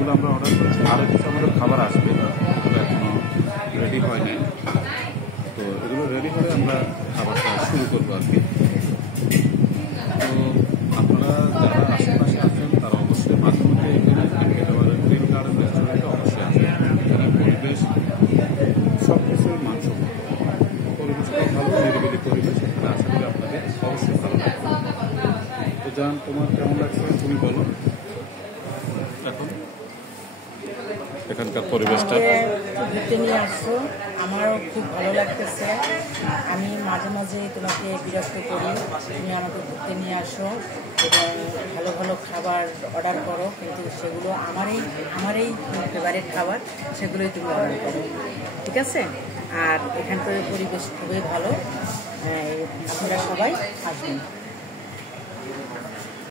এগুলো আমরা অর্ডার করেছি। আরও কিছু আমাদের খাবার আসবে, এখনও রেডি হয় নাই। তো এগুলো রেডি হলে আমরা খাবারটা শুরু করবো আর কি। তো আপনারা যারা আশেপাশে আছেন তারা অবশ্যই মাঝে মধ্যে এখানে গ্রিন গার্ডেন রেস্টুরেন্টে অবশ্যই আসেন। এখানে পরিবেশ সব কিছুর মানসম্মত, পরিবেশটাও ভালো, নিরিবিলি পরিবেশ। এখানে আশা করি আপনাদের অবশ্যই ভালো লাগবে। তো জান, তোমার কেমন লাগছে তুমি বলো এখন এখানকার পরিবেশটা? ঘুরতে নিয়ে আসছো, আমারও খুব ভালো লাগতেছে। আমি মাঝে মাঝে তোমাকে বিরক্ত করি, তুমি আমাকে ঘুরতে নিয়ে আসো এবং ভালো ভালো খাবার অর্ডার করো, কিন্তু সেগুলো আমারই ফেভারিট খাবার, সেগুলোই তুমি অর্ডার করো, ঠিক আছে? আর এখানকার পরিবেশ খুবই ভালো, আপনারা সবাই আসবেন।